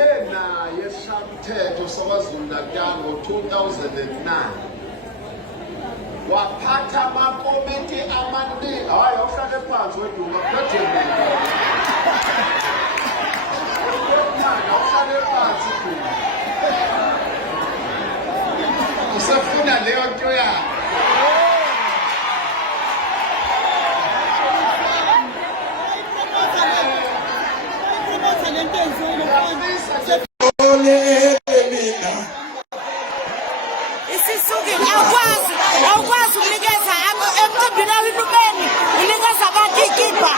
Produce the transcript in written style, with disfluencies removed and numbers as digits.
lena yeshamthetho sakwazulu Natal ngo-2009 waphatha amakomiti amaningi. Hayi awuhlale phansi weduka phethe mina awuhlale phansi duka usafuna leyo nto yakho. Isisuke awukwazi ukunikeza emcimbini awinubeni unikeza abantu ikipa